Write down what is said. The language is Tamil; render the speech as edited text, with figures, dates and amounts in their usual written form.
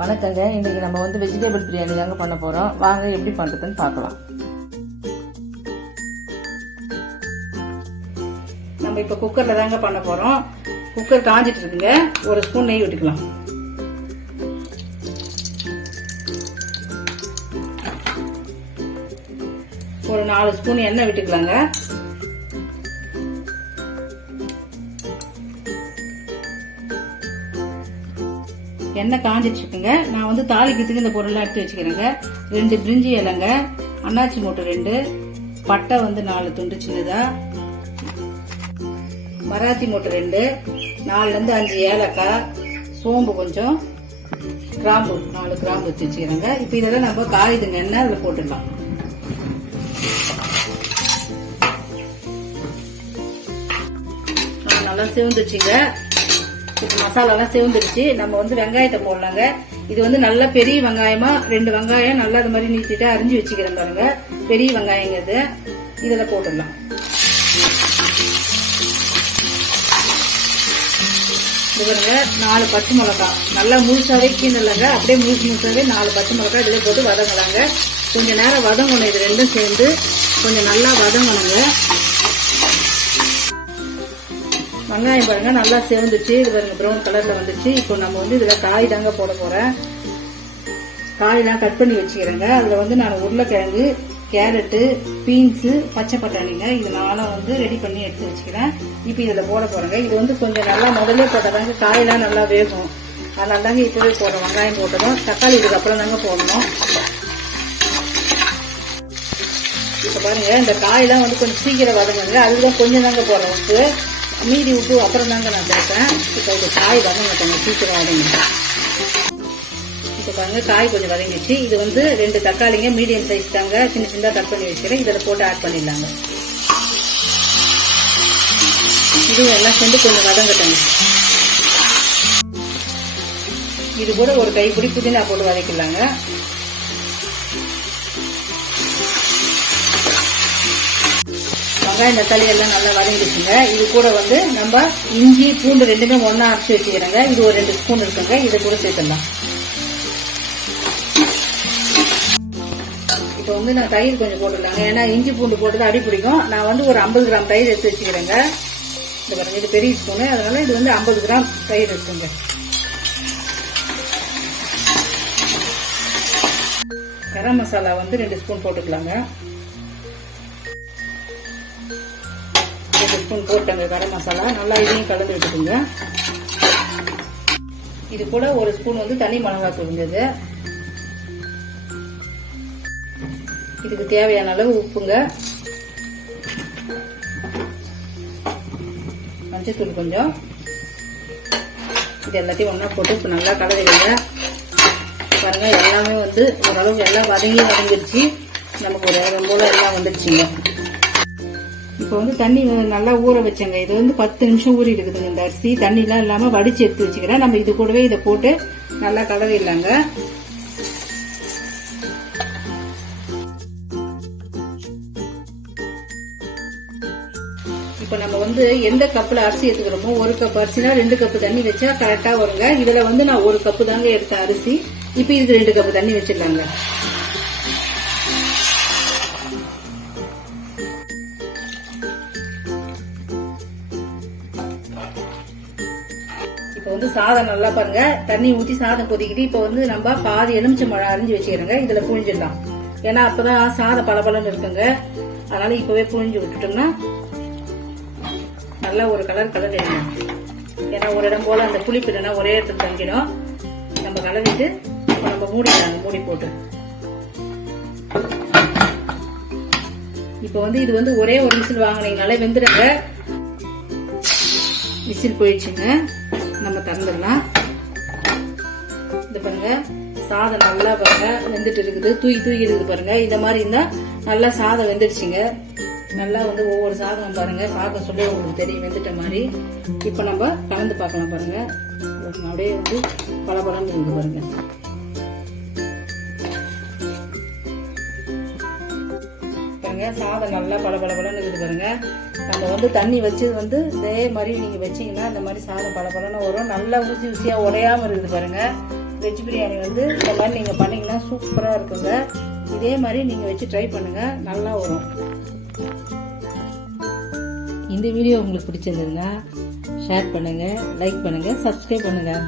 வணக்கங்க. இன்னைக்கு நம்ம வெஜிடபிள் பிரியாணி தாங்க பண்ண போறோம். வாங்க எப்படி பண்றதுன்னு பார்க்கலாம். நம்ம இப்ப குக்கர்ல தாங்க பண்ண போறோம். குக்கர் காஞ்சிட்டு இருக்குங்க. ஒரு ஸ்பூன் நெய் விட்டுக்கலாம். ஒரு 4 ஸ்பூன் எண்ணெய் விட்டுக்கலாங்க. எண்ணெய் காஞ்சிட்டு இருக்குங்க. நான் தாளிக்கிறதுக்கு இந்த பொருள்லாம் எடுத்து வச்சுக்கிறேங்க. 2 பிரிஞ்சி இலைங்க, அன்னாச்சி மூட்டை 2, பட்டை 4 துண்டு சின்னதா, மராத்தி மூட்டை 2, 4 to 5 ஏலக்காய், சோம்பு கொஞ்சம், கிராம்பு 4 கிராம்பு வச்சு வச்சுக்கிறேங்க. இப்ப இதெல்லாம் நம்ம காயுதுங்க எண்ணெய் அதுல போட்டுடலாம். நல்லா சிவந்துச்சுங்க. இப்ப மசாலாலாம் சிவந்துருச்சு. நம்ம வெங்காயத்தை போடலாங்க. இது நல்ல பெரிய வெங்காயமா 2 வெங்காயம் நல்லா அது மாதிரி நீட்டிட்டு அரிஞ்சு வச்சுக்கிறேன் பாருங்க. பெரிய வெங்காயங்கிறது இதுல போட்டுடலாம். இது பாருங்க 4 பச்சை மிளகாய் நல்லா முழுசாவே கீழங்க, அப்படியே முழுசாவே 4 பச்சை மிளகாய் இதுல போட்டு வதங்கலாங்க. கொஞ்ச நேரம் வதங்கணும். இது ரெண்டும் சேர்ந்து கொஞ்சம் நல்லா வதங்கணுங்க. வெங்காயம் பாருங்க நல்லா சேர்ந்துச்சு. இது பாருங்க ப்ரௌன் கலர்ல வந்துச்சு. இப்போ நம்ம இதுல காய் தாங்க போட போறேன். காயெல்லாம் கட் பண்ணி வச்சுக்கிறேங்க. அதுல நான் உருளைக்கிழங்கு, கேரட்டு, பீன்ஸ், பச்சை பட்டாணிங்க இது நானும் ரெடி பண்ணி எடுத்து வச்சுக்கிறேன். இப்போ இதுல போட போறேங்க. இது கொஞ்சம் நல்லா முதல்ல போட்டதாங்க காயெல்லாம் நல்லா வேகும். அதனால தாங்க இப்பவே போடுறோம். வெங்காயம் போட்டதும் தக்காளி இதுக்கு அப்புறம் தாங்க போடணும். இப்ப பாருங்க இந்த காயெல்லாம் கொஞ்சம் சீக்கிரம் வதங்குங்க. அதுதான் கொஞ்சம் தாங்க போடுறோம் உப்பு. மீதி உப்பு அப்புறம் தாங்க நான் சேர்ப்பேன். இப்போ இது காய் கொஞ்சம் சீக்கிரம் வதங்க. இப்போ பாருங்க காய் கொஞ்சம் வதங்கிச்சு. இது 2 தக்காளிங்க மீடியம் சைஸ் தாங்க, சின்ன சின்னதா கட் பண்ணி வச்சுக்கிறேன். இதில் போட்டு ஆட் பண்ணிடலாங்க. இதுவும் எல்லாம் சேர்ந்து கொஞ்சம் வதங்கட்டாங்க. இது கூட ஒரு கைப்பிடி புதினா போட்டு வதக்கிடலாங்க. வெங்காயம் தக்காளி எல்லாம் நல்லா வதங்கிடுச்சுங்க. இது கூட நம்ம இஞ்சி பூண்டு 2மே ஒன்னா அரைச்சு வச்சுக்கிறேங்க. இது ஒரு 2 ஸ்பூன் இருக்குங்க. இதை கூட சேர்த்துடலாம். இப்போ நான் தயிர் கொஞ்சம் போட்டுடலாங்க. ஏன்னா இஞ்சி பூண்டு போட்டு அடி பிடிக்கும். நான் ஒரு 50 கிராம் தயிர் எடுத்து வச்சுக்கிறேங்க. இந்த பாருங்க இது பெரிய ஸ்பூனு, அதனால இது 50 கிராம் தயிர் இருக்குங்க. கரம் மசாலா 2 ஸ்பூன் போட்டுக்கலாங்க. 2 ஸ்பூன் போட்டங்க கரம் மசாலா. நல்லா இதையும் கலந்து விட்டுக்குங்க. இது கூட ஒரு ஸ்பூன் தனி மிளகாய் தூள் இருந்தது. இதுக்கு தேவையான அளவு உப்புங்க, மஞ்சத்தூள் கொஞ்சம். இது எல்லாத்தையும் ஒன்னா போட்டு இப்ப நல்லா கலந்துடுங்க. பாருங்க எல்லாமே ஓரளவுக்கு எல்லாம் வதங்கிருச்சு. நமக்கு ஒரு போல எல்லாம் வந்துருச்சுங்க. இப்போ தண்ணி நல்லா ஊற வச்சேங்க. இது 10 நிமிஷம் ஊறி இருக்குதுங்க. இந்த அரிசி தண்ணி எல்லாம் இல்லாம வடிச்சு எடுத்து வச்சுக்கிறேன். நம்ம இது கூடவே இதை போட்டு நல்லா கலரிடலாங்க. இப்ப நம்ம எந்த கப்புல அரிசி எடுத்துக்கிறோமோ, 1 கப் அரிசினா 2 கப் தண்ணி வச்சா கரெக்டா வருங்க. இதுல நான் 1 கப்பு தாங்க எடுத்தேன் அரிசி. இப்ப இதுக்கு 2 கப் தண்ணி வச்சிடலாங்க. இப்போ சாதம் நல்லா பாருங்க தண்ணி ஊற்றி சாதம் கொதிக்கிட்டு இப்போ நம்ம பாதி எலுமிச்சம்பழம் அரிஞ்சு வச்சுக்கிறோங்க. இதுல புழிஞ்சிடலாம். ஏன்னா அப்பதான் சாதம் பளபளன்னு இருக்குங்க. அதனால இப்பவே புழிஞ்சு விட்டுட்டோம்னா நல்லா ஒரு கலர் எடுக்கணும். ஏன்னா ஒரு இடம் போல அந்த புளிப்பு இல்லைன்னா ஒரே இடத்துல தங்கிடும். நம்ம கலரிட்டு நம்ம மூடிடலாங்க. மூடி போட்டு இப்போ இது ஒரே ஒரு விசில் வாங்கினீங்கனாலே வெந்துடுங்க. விசில் போயிடுச்சுங்க. நம்ம திறந்துடலாம். இது பாருங்க சாதம் நல்லா பாருங்க வெந்துட்டு இருக்குது. தூக்கி இருக்குது பாருங்க. இந்த மாதிரி இருந்தா நல்லா சாதம் வெந்துடுச்சுங்க. நல்லா ஒவ்வொரு சாதம் பாருங்க பார்க்க சொல்லி உங்களுக்கு தெரியும் வெந்துட்ட மாதிரி. இப்ப நம்ம கலந்து பார்க்கலாம் பாருங்க. அப்படியே பளபளன்னு இருக்கு பாருங்க. பாருங்க சாதம் நல்லா பளபளன்னு இருக்குது பாருங்க. நம்ம தண்ணி வச்சு இதே மாதிரி நீங்க வச்சீங்கன்னா இந்த மாதிரி சாதம் பளபளன்னு வரும். நல்லா ஊசி ஊசியா உடையாம இருக்குது பாருங்க. வெஜ் பிரியாணி வந்து இந்த மாதிரி நீங்கள் பண்ணிங்கன்னா சூப்பராக இருக்குங்க. இதே மாதிரி நீங்கள் வச்சு ட்ரை பண்ணுங்கள், நல்லா வரும். இந்த வீடியோ உங்களுக்கு பிடிச்சிருந்ததுன்னா ஷேர் பண்ணுங்கள், லைக் பண்ணுங்கள், சப்ஸ்கிரைப் பண்ணுங்கள்.